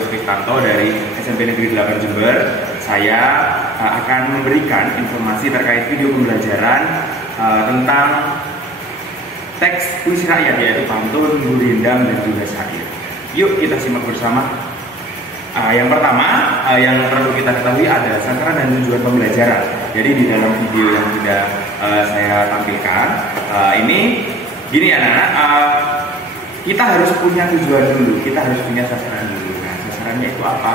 Teguh Kristanto dari SMP Negeri 8 Jember. Saya akan memberikan informasi terkait video pembelajaran tentang teks puisi rakyat, yaitu pantun, gurindam, dan juga syair. Yuk kita simak bersama. Yang pertama yang perlu kita ketahui ada sasaran dan tujuan pembelajaran. Jadi di dalam video yang sudah saya tampilkan ini gini anak-anak, kita harus punya tujuan dulu, kita harus punya sasaran dulu. Nah, sasarannya itu apa?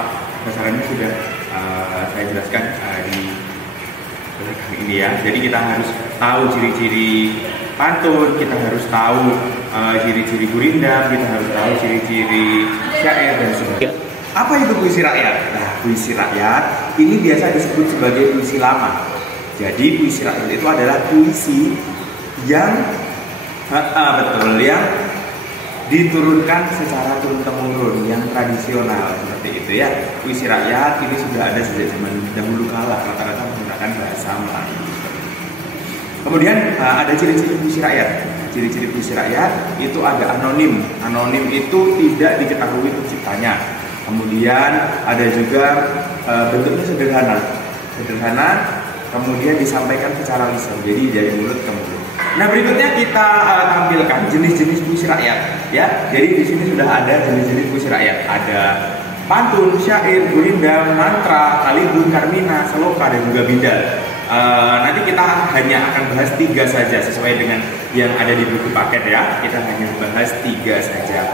Sasarannya sudah saya jelaskan di belakang ini ya. Jadi kita harus tahu ciri-ciri pantun, kita harus tahu ciri-ciri gurindam, kita harus tahu ciri-ciri syair dan sebagainya. Apa itu puisi rakyat? Nah, puisi rakyat ini biasa disebut sebagai puisi lama. Jadi puisi rakyat itu adalah puisi yang yang diturunkan secara turun-temurun, yang tradisional seperti itu ya. Puisi rakyat ini sudah ada sejak zaman dahulu kala, rata-rata menggunakan bahasa Melayu. Kemudian ada ciri-ciri puisi rakyat. Ciri-ciri puisi rakyat itu ada anonim. Anonim itu tidak diketahui penciptanya. Kemudian ada juga bentuknya sederhana, kemudian disampaikan secara lisan, jadi dari mulut ke mulut. Nah, berikutnya kita tampilkan jenis-jenis puisi rakyat ya. Jadi di sini sudah ada jenis-jenis puisi rakyat. Ada pantun, syair, gurindam, mantra, kalibun, karmina, seloka, dan juga bidal. Nanti kita hanya akan bahas 3 saja sesuai dengan yang ada di buku paket ya. Kita hanya bahas 3 saja.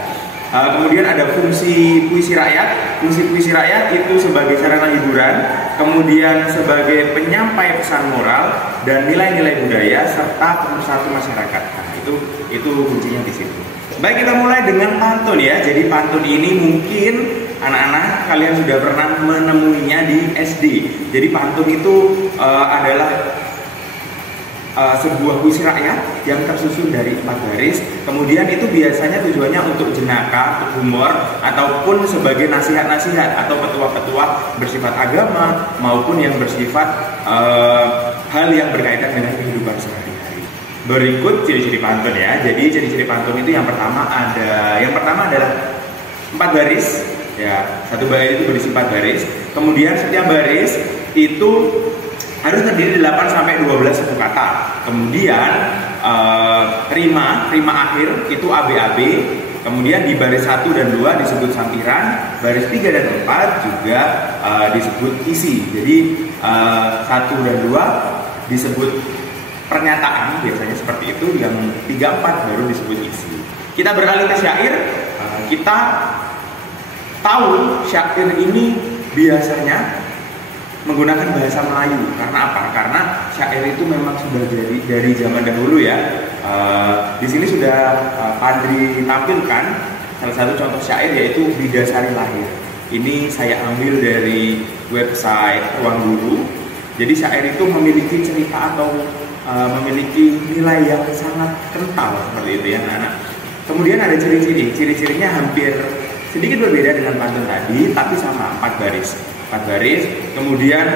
Kemudian ada fungsi puisi rakyat. Fungsi puisi rakyat itu sebagai sarana hiburan, kemudian sebagai penyampai pesan moral dan nilai-nilai budaya serta pemersatu masyarakat. Nah, itu kuncinya di situ. Baik, kita mulai dengan pantun ya. Jadi pantun ini mungkin anak-anak kalian sudah pernah menemuinya di SD. Jadi pantun itu adalah sebuah puisi rakyat yang tersusun dari 4 baris. Kemudian itu biasanya tujuannya untuk jenaka, untuk humor, ataupun sebagai nasihat-nasihat atau petua-petua bersifat agama maupun yang bersifat hal yang berkaitan dengan kehidupan sehari-hari. Berikut ciri-ciri pantun ya. Jadi ciri-ciri pantun itu yang pertama adalah 4 baris ya. Satu baris itu berisi 4 baris. Kemudian setiap baris itu harus terdiri 8 sampai 12 suku kata. Kemudian rima akhir itu ABAB. Kemudian di baris 1 dan 2 disebut sampiran, baris 3 dan 4 juga disebut isi. Jadi 1 dan 2 disebut pernyataan, biasanya seperti itu. Yang 3, 4 baru disebut isi. Kita beralih ke syair. Kita tahu syair ini biasanya menggunakan bahasa Melayu. Karena apa? Karena syair itu memang sudah dari zaman dahulu ya. Di sini sudah Pandri tampilkan salah satu contoh syair, yaitu Bidasari Lahir. Ini saya ambil dari website Ruang Guru. Jadi syair itu memiliki cerita atau memiliki nilai yang sangat kental seperti itu ya anak-anak. Kemudian ada ciri-ciri. Ciri-cirinya hampir sedikit berbeda dengan pantun tadi, tapi sama, 4 baris. 4 baris, kemudian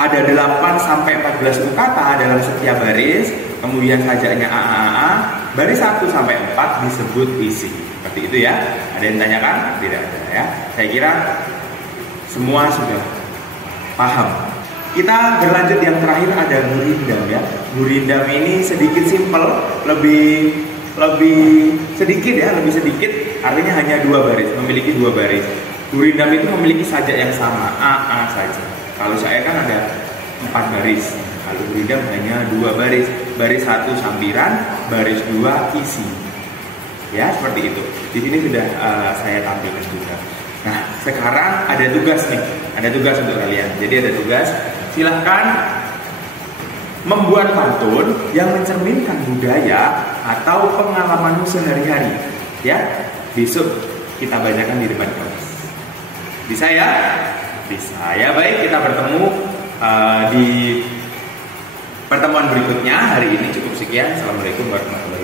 ada 8 sampai 14 suku kata dalam setiap baris, kemudian sajaknya AAA, baris 1 sampai 4 disebut isi. Seperti itu ya. Ada yang tanyakan? Tidak ada ya. Saya kira semua sudah paham. Kita berlanjut yang terakhir, ada gurindam ya. Gurindam ini sedikit simpel, lebih sedikit, artinya hanya 2 baris, memiliki 2 baris. Gurindam itu memiliki sajak yang sama, AA saja. Kalau syair kan ada 4 baris, kalau gurindam hanya 2 baris. Baris 1 sampiran, baris 2 isi. Ya, seperti itu. Di sini sudah saya tampilkan juga. Nah, sekarang ada tugas nih, ada tugas untuk kalian. Jadi ada tugas, silahkan membuat pantun yang mencerminkan budaya atau pengalamanmu sehari-hari. Ya, besok kita bacakan di depan kelas. Bisa ya? Bisa ya. Baik, kita bertemu di pertemuan berikutnya. Hari ini cukup sekian. Assalamualaikum warahmatullahi wabarakatuh.